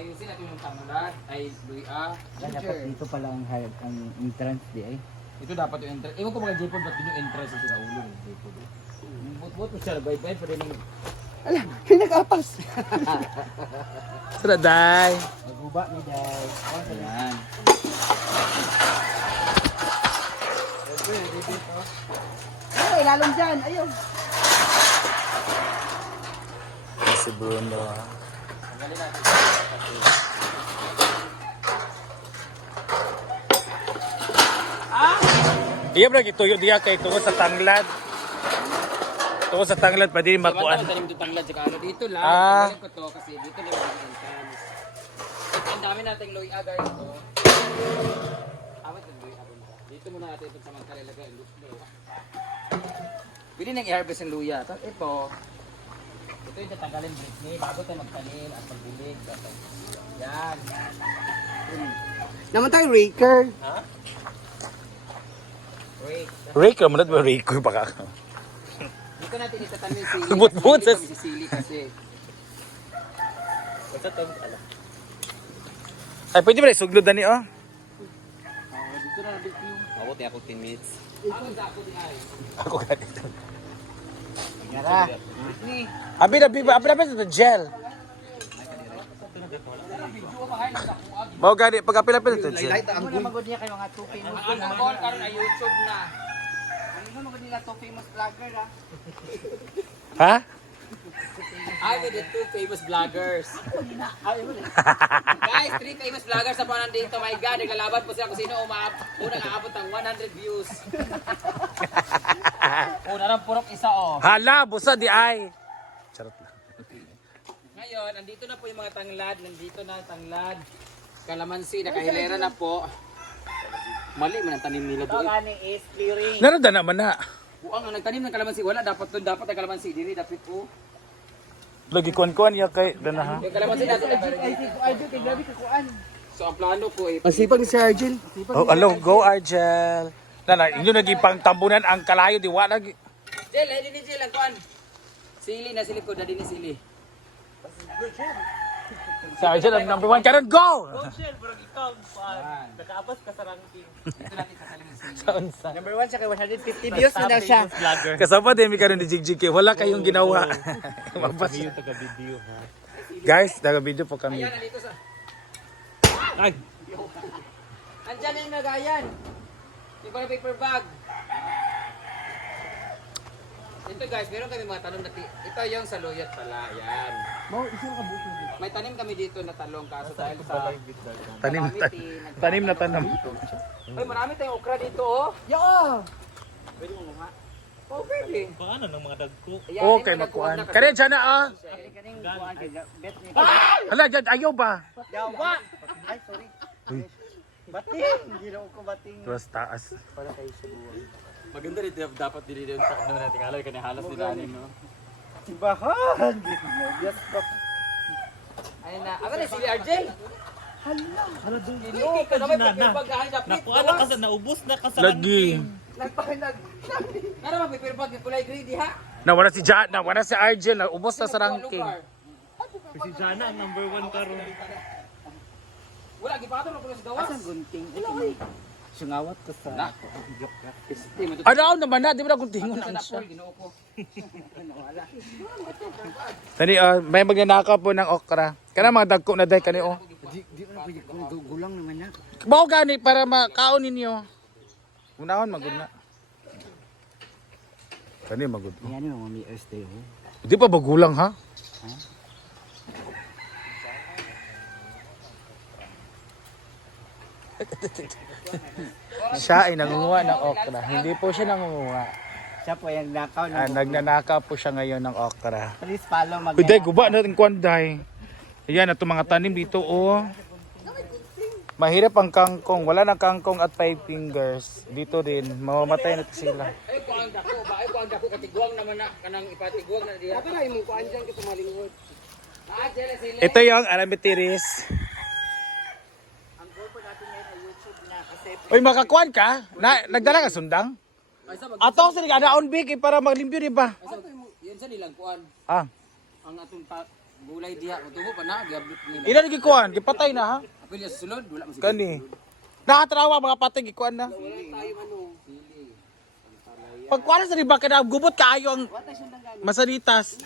ayusin natin yung tanglad, ay luya. Dapat dito pala ang, hard, ang entrance di ay. Ito dapat yung entrance. Ewan ko mga J-Pod, ba't yung entrance sa ulo ng J-Pod? Mo siya, bay-bay, pwede nang Alam, pinag-apas. Tara, day. Naguba ni Day. Ayan. Ay, lalong dyan. Ayun. Si Bruno. Iya bro, ituyo diya kay tungo sa tanglad. Tungo sa tanglad, pwede rin Makuan. makuan. Tanim ito tanglad sa kano. Dito lang. Ah. Ah. ko to kasi dito lang yung entrance. Ang dami nating luya guys. Ito. Awat yung luya dun. Dito muna natin ito sa. Luya. Pwede nang i-harvest yung luya. Tapos ito. Ito yung tatanggalin Britney bago tayo magtanim at magbilig. Dapat. Yan. Naman tayo, Raker. Wait. Rico, manat ba Rico pa ka? Dito natin itatanim yung sili. Butbut sa- Sili kami si sili kasi. Ay, pwede ba rin suglod na ni oh? Ah, dito na nabit yung. Ako tayo ako 10 minutes. Ako ako ay. Ako ganito. Britney. Abi na, abi na, abi na, abi na, gel. Mau gani, pag-apil-apil ito, gel. Ang magod niya kayo mga two famous Ang ang call karon ay YouTube na. Ano magod nila two famous vlogger ah. Ha? I with the two famous vloggers. Guys, three famous vloggers sa panan dito. My God, naglalaban po sila kung sino umab unang aabot ng 100 views. narang purok isa oh. Hala, busa di ay. Charot lang. Ngayon, andito na po yung mga tanglad. Nandito na ang tanglad. Kalamansi, nakahilera na po. Mali man ang tanim nila doon. Gani is clearing. Nano da naman na. Buang ang nagtanim ng kalamansi. Wala, dapat doon. Dapat ang kalamansi. Diri, dapat po. Lagi kuan-kuan ya kay dana ha. Yung kalamansi natin. Ay, ay, ay, grabe kakuan. So, ang plano po eh. Masipag Sir Argel. Oh, hello, go Argel. Nana, inyo nagi pang tambunan ang kalayo di wa lagi. Jel, hindi ni Jel ang kuan. Sili na silip ko, dadi ni sili. Sa ang number one karon go. Nakaapas ka sa ranking. Dito natin sa kalamansi. Sa unsa? Number one siya kay 150 views na daw siya. Kasama din mi karon ni Jigjig kay wala kayong ginawa. Mabas. Guys, daga video po kami. Ayan, nandito sa... Ay. Andyan na yung nagayan. Yung paper bag. Ito guys, meron kami mga tanong na ti- Ito yung saluyot pala. Yan. Mo, isang kabuto. May tanim kami dito na talong kaso dahil sa... Tanim na tanim. na tanim. Uy, marami tayong okra dito oh. Yo! Pwede mo nga. Oh, pwede. Paano ng mga dagko? Ayan, Okay, yung makuan. nagkuhan na Kare dyan na ah. Kaning kuan kay bet ni. Hala, dyan, ayaw ba? Yawa. Ay, sorry. Bating, hindi na ako bating. Tuwas taas. Para kay Subuan. Maganda rin dapat din dito sa ano natin. Alay ka halas din natin, no? Tibahan. Yes, bro. Ayun na. Ako na si Arjel. Hala doon. Hindi ka naman paper bag ha. Dapat Nakuha na kasi naubos na ka sa Lagi. Nagpahinag. Nara bag yung kulay green ha. Nawala si Jan, nawala si Argel, na ubos na sa ranking. Si Jana ang number one karon. Wala, gipatong na po sa gawas. Asang gunting. Sungawat ko sa Na. geography. Ano naman na, di ba na kung tingon ang siya. Wala. Tani, ah, may magnanakaw po ng okra. Kana mga dagko na day kani oh. Di di na pwede kung gulang naman na. Bao gani para makaon ninyo. Unahon magud na. Kani magud. Yan yung mga may Thursday oh. Di pa bagulang ha? siya ay nangunguha ng okra. Hindi po siya nangunguha. Siya po yung nakaw Ah, na. nagnanakaw po siya ngayon ng okra. Please follow mag. Uy, day, guba natin kwanday. Ayan, ito mga tanim dito, oh. Mahirap ang kangkong. Wala na kangkong at five fingers. Dito din, mamamatay na sila. Ay, ko ang dako ba? Ay, ko ang dako katiguang naman na. Kanang ipatigwang na diya. Ito na, imong kuan dyan kita malingod. Ah. Ito yung arametiris. Ang goal po natin ngayon ay YouTube na kasi Uy, makakuan ka? Na, nagdala ka sundang? Sa. Ato sa nagadaon big eh, para maglimpyo di ba? Sa... Yan sa nilang kuan. Ah, Ang atong gulay diha, mutubo pa na, giabot nila. Ila lagi kuan, gipatay na ha. Apil yung sulod, wala mo Kani. Nakatrawa mga patay gikuan na. Pag kuan sa riba kada gubot kaayo ang masaritas.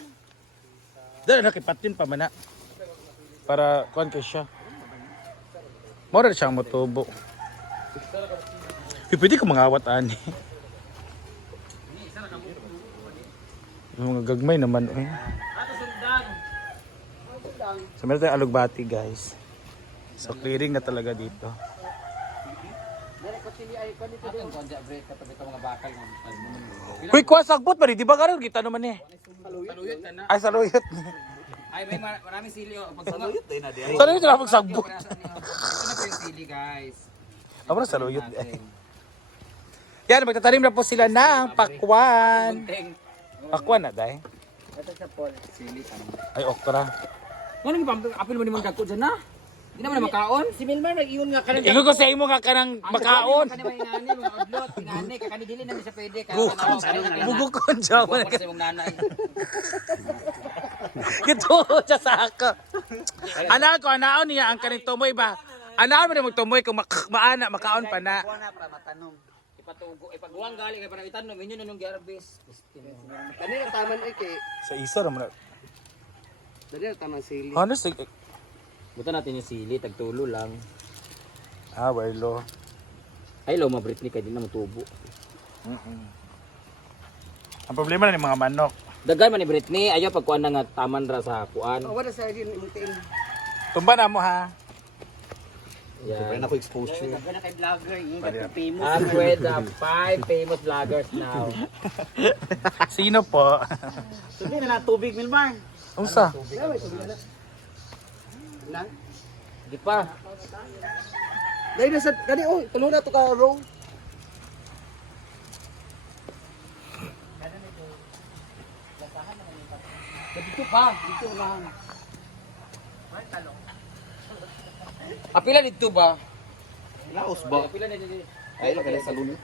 Dala nakipatin pa man na. Para kuan kay siya. Mora siyang motubo. Uy, Pwede ka mangawat ani. Yung mga gagmay naman eh. So meron tayong alugbati guys. So clearing na talaga dito. Uy, kuha sagbot ba di ba karon kita naman eh. Saluyot na. Ay saluyot. Ay, may mar- maraming sili oh. Pag saluyot din na di. Saluyot na pag sagbot. Yung sili, guys. Amo na saluyot. eh. Yan, magtatanim na po sila ng pakwan. Pakwan na dai. Sili tanong. Ay okra. Ano yung apil mo ni mong dagko dyan na? Hindi naman na makaon. Si Milmar nag-iwan nga ka Ingo ko sa imo nga kanang makaon. Kani may ngani, mga odlot, ngani, kakani dili na mi sa pwede. Bugukon jaw. Buwan sa imong nanay. Kito siya sa ako. Ana ko anaon niya ang kaning tumoy ba? Anaon mo na magtumoy kung mak- maana makaon pa na. na pa matanong. Ipatugo, ipagwang galing kay para itanong inyo na nung giarbis. Kanina taman eh kay Sa isa ra man. Dali taman sili. Ano sig Buta natin yung sili, tagtulo lang. Ah, werlo. Ay, lo, mabrit ni kay di na mutubo. Ang problema na ni mga manok. Dagan man ni Britney, ayaw pagkuan na nga taman ra sa kuan. Wala sa din imong Tumba na mo ha. Yan. ako exposure. Daghan na kay vlogger, yung famous. I'm with the five famous vloggers now. Sino po? Sabi na na tubig Milmar. Unsa? Lang. Di pa. Dahil na sa gani oh, tulo na to ka row. Dito pa. Dito lang. Apila dito ba? Laos ba? Apila na dito. Ay, kaya sa lulo.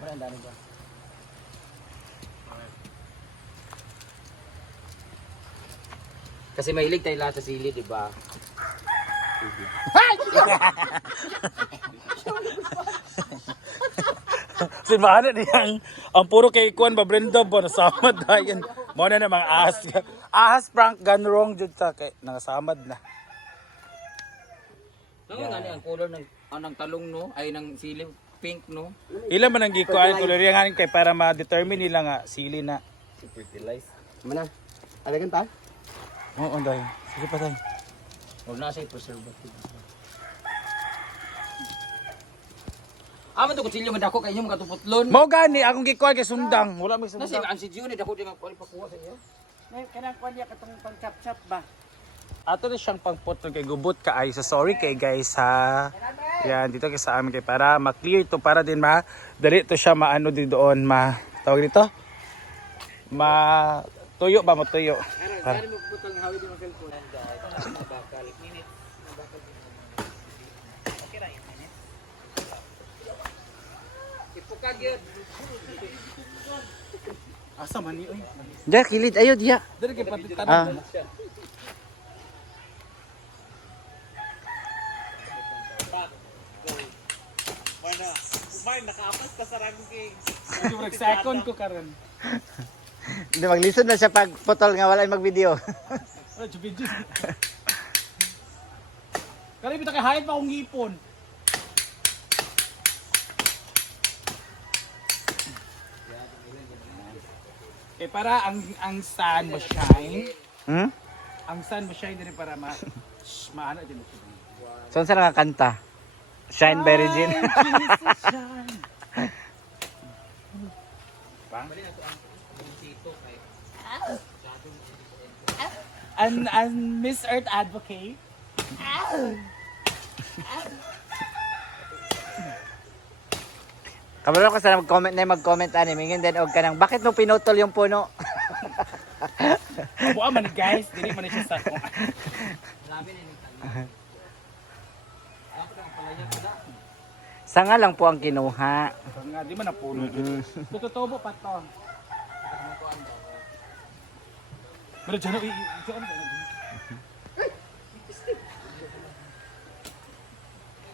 Wala ang dami ba? Kasi mahilig tayo lahat sa sili, di ba? Sinmana niyang ang puro kay Kwan ba Brenda ba nasamad dayon. Mo na na mga ahas. Ahas prank gone wrong jud ta kay nangasamad na. Ano nga ni ang color ng anang talong no? Ay ng sili pink no? Ila man ang gikuan ko nga kay para ma-determine nila nga sili na. Mana? Alagan ta? Oo, dai. Sige pa tay. O nasa yung preservative. Ah, man to kutsilyo man dako kay inyo mga tuputlon. Mao gani akong gikuan kay sundang. Wala may Nasa sundang. ang si June dako di magpakuha sa inyo. May kanang kwan niya katong pang chap chap ba? Ato na siyang pangputol kay gubot ka ay so sorry kay guys ha. Yan dito kay sa amin kay para ma-clear to para din ma dali to siya maano din doon ma tawag dito. Ma tuyo ba mo tuyo. Para. di yun. Asa man ni oy. Diya kilid ayo diya. Dili kay patitan. Ah. Nakaapas ka sa ranking. Yung second ko karon. Hindi maglisod na siya pag putol nga wala mag-video. Ano video. Kali bita kay hayat pa akong ngipon. Eh para ang ang sun mo shine, Hmm? ang sun mo shine din para ma maano din. Saan sa nakakanta? Shine by Regine. An an Miss Earth Advocate. Kabalo ka sana mag-comment na mag-comment ani mingin din og kanang bakit mo pinutol yung puno? Abo man guys, dili man siya sa Labi na yung Sanga lang po ang kinuha. Sanga, di man napuno. Tututubo pa to. Pero dyan, i-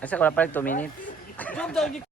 Asa ko na pala 2 minutes. Jump